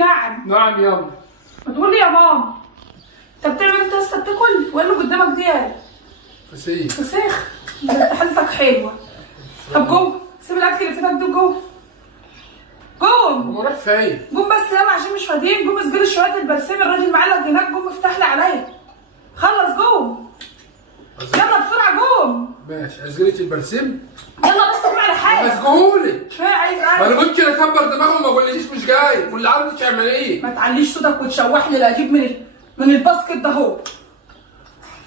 نعم. نعم ياما. ما تقول لي يا ماما. انت بتعمل انت لسه بتاكل ولا قدامك ديال؟ فسيخ. حالتك حلوه. طب جوه سيب الاكل اللي في ايدك ده جوه. قوم. رايح فين؟ قوم بس يلا عشان مش فاضيين. قوم اسجلي شويه البرسيم، الراجل معلق هناك. قوم افتح لي عليا. خلص قوم. يلا بسرعه قوم. ماشي اسجلك البرسيم. يلا بس قوم على حاجه. اسجهولي. شويه عايز ما انا قلت كده اكبر دماغه وما اقوليش مش جاي واللي عاوز تعمل ايه؟ ما تعليش صوتك وتشوحني. لا اجيب من الباسكت ده اهو.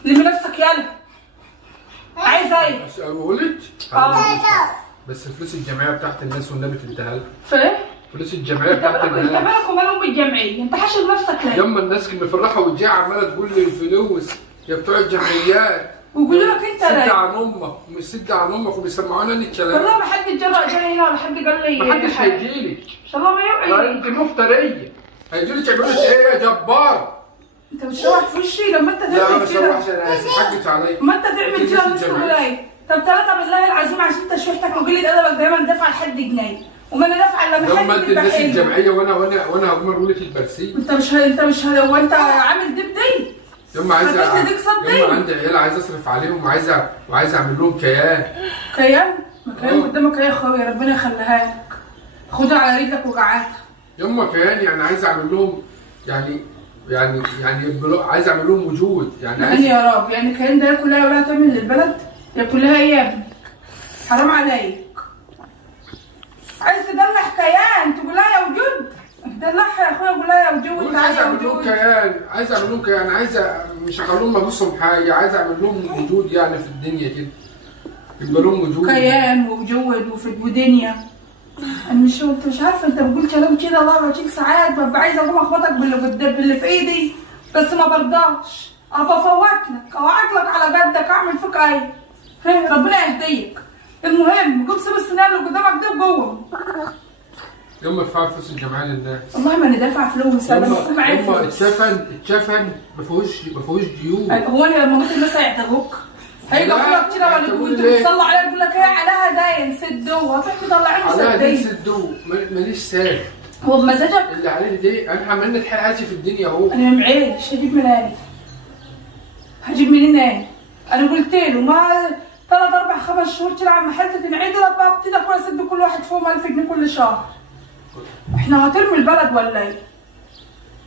لمي نفسك يلا. عايز ايه؟ اسجهولك؟ بس فلوس الجمعيه بتاعت الناس والنبي تديها لها. فين؟ فلوس الجمعيه بتاعت الناس. انت مالك ومال ام الجمعيه؟ انت حاشر نفسك ليه؟ يما الناس اللي مفرحه وجايه عماله تقول لي الفلوس يا بتوع الجمعيات. ويقولوا لك انت سد عن امك ومش سد عن امك وبيسمعونا الكلام. والله ما حد اتجرأ جاي هنا ولا حد قال لي. ما حدش هيجيلك. ان شاء الله ما يوعي. انت مفتريه. هيجيلك يعملوا لك ايه يا جبار؟ انت بتشوح في وشي لما انت تعمل كده. لا ما شوحش انا اسف حقك عليا. ما انت تعمل كده الناس تقول ايه؟ طب ثلاثة بالله العظيم عشان تشويحتك وقلة ادبك دايما دافع لحد جنيه وما انا دافعه الا من حد. لما انت الناس الجمعيه وانا هقوم اقول لك البرسيم. انت مش هو انت عامل دي. يما عندي عيال عايز اصرف عليهم وعايز اعمل لهم كيان. كيان؟ ما كيان قدامك ايه يا اخويا؟ ربنا يخليها لك. خدها على رجلك وجعاتها. يما كيان يعني عايز اعمل لهم يعني عايز اعمل لهم وجود يعني يا رب. يعني كيان ده ياكل لها ولا تعمل للبلد؟ ياكل لها ايه يا ابني؟ حرام عليك. عايز تدلع كيان تقول لها يا وجود؟ دلعها يا اخويا قول لها يا وجود. عايز اعمل لهم كيان مش هخليهم مبوسهم حاجه. عايز اعمل لهم وجود يعني في الدنيا كده. يبقى لهم وجود. كيان ووجود ودنيا. انا مش عارفه انت بتقول كلام كده. الله يبارك ساعات ببقى عايزه اقوم اخبطك باللي في ايدي بس ما برضاش. ابقى افوتلك او اعجلك على جدك اعمل فيك ايه؟ ربنا يهديك. المهم قوم سيب السنان اللي قدامك دي وجوه. يما ادفع فلوس الجمعيه للناس. والله ما انا دافعه فلوس. انا بكون معايا فلوس. اتشفن ما فيهوش ديون. هو انا لما ممكن الناس هيعتبروك؟ هيجوا لك كده ولا تصلوا عليها يقول لك ايه عليها داين سدوه. هتروح تطلعيني سدين. عليها دين سدوه ماليش سال. هو بمزاجك؟ اللي عليه دي انا عملنا حياتي في الدنيا اهو. انا معيش هجيب منين؟ هجيب منين؟ انا قلت له ما 3 4 5 شهور تلعب محل تنعيد لما ابتدي اكون اسد كل واحد فيهم 1000 جنيه كل شهر. احنا هترمي البلد ولا ايه؟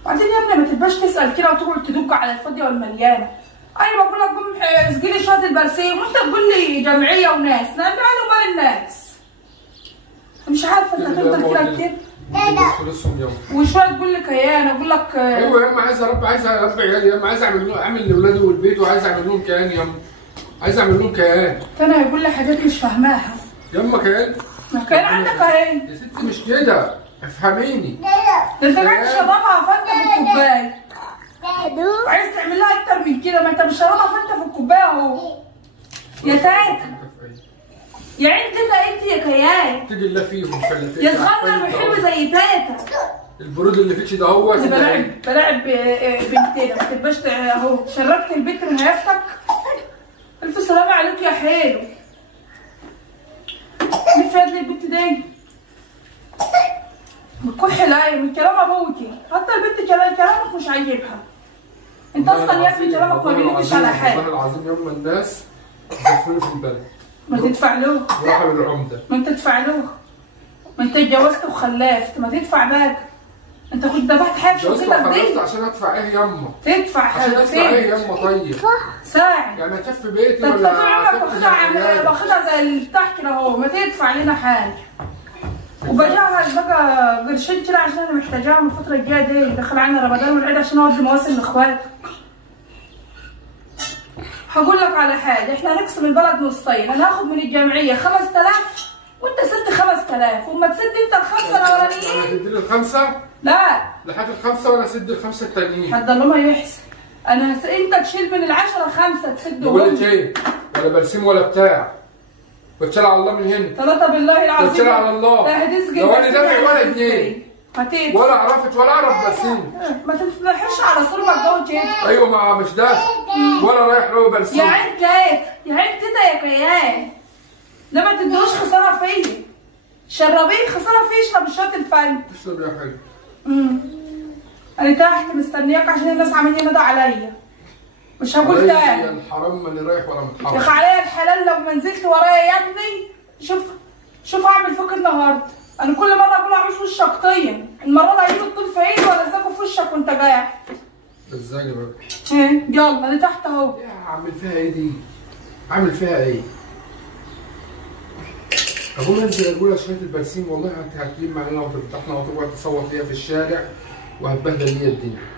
وبعدين يا ابني ما تبقاش تسال كده وتقعد تدق على الفاضيه والمليانه. انا بقول لك قوم اسجلي شويه البرسيم وانت تقول لي جمعيه وناس. انا مالي ومال الناس. مش عارفه انت هتفضل كده كتير. وشويه تقول لي كيان اقول لك ايوه يا اما عايز اربي عيالي. يا اما عايز اعمل لاولادي والبيت وعايز اعمل لهم كيان. يا اما عايز اعمل لهم كيان. كان هيقول لي حاجات مش فاهماها. يا اما كيان. ما كان عندك اهي يا ستي مش كده افهميني. ده انت قاعد تشربها فانت في الكوبايه وعايز تعمل لها اكتر من كده. ما انت مش شربها فانت في الكوبايه اهو. يا تاتا يا عين تاتا انت يا كيان. تيجي الله فيهم يا صغنن وحلو زي تاتا. البرود اللي فيكي ده هو بلاعب بنتنا ما تبقاش اهو. شربت البيت من هيفتك. الف سلامه عليك يا حلو. مين فاد لي البنت دي؟ بتكح لاي من كلام ابوكي. حتى البنت كلامك مش عاجبها. انت اصلا يا ابني كلامك ما بيليقش على حاجه. والله العظيم يما الناس بيدفعوا في البلد. ما تدفعلوه. وراحوا بالعمده. ما انت تدفعلوه. ما انت اتجوزت وخلفت ما تدفع باك. انت كنت دفعت حاجه عشان كده بدي. عشان ادفع ايه يما؟ تدفع عشان ادفع ايه يما؟ طيب ساعد يعني اكفي بيتي ولا ولا باخدها زي اللي تحت كده اهو. ما تدفع لنا حاجه. وبجهز بقى قرشين كده عشان انا محتاجاهم الفتره الجايه دي. دخل علينا رمضان والعيد عشان اودي مواسم لاخواتك. هقول لك على حاجه. احنا هنقسم البلد نصين. انا هاخد من الجمعيه 5000 وانت سد 5000 وما تسد انت الخمسه الاولانيين. انا تدي لي الخمسه؟ لا لحد الخمسه وانا اسد الخمسه التانيين. حد الله ما يحسن. انت تشيل من ال10 5 تسدهم. بقول لك ايه؟ ولا برسيم ولا بتاع. بتشال على الله من هنا. 3 بالله العظيم. بتشال على الله. لا هتسجل. لو انا دافع ولا جنيه. هتدفع. ولا عرفت ولا اعرف برسيم. ما تتلحش على صرمك جو كده. ايوه ما مش دافع ولا رايح له برسيم. يا عين كيك يا عين تيتا يا كيان. ده ما تدوش خساره فيا. شربيه خساره فيا. اشرب الشات الفن. اشرب يا حلو. انا تحت مستنياك عشان الناس عاملين ندى عليا. مش هقول تاني. يا الحرام ماني رايح ولا متحرك. يا اخي عليا الحلال لو ما نزلت ورايا يا ابني. شوف اعمل فيك النهارده. انا كل مره اقول اعمل في وشك طين، المره دي هجيب الطين في عيني وانزله في وشك وانت قاعد. ازاي بقى؟ يلا انا تحت اهو. اعمل فيها ايه دي؟ اعمل فيها ايه؟ اقوم انزل اقول لها شويه البرسيم والله هتجيب معانا وتفتحنا وتقعد تصوت ليا في الشارع وهتبهدل ليا الدنيا.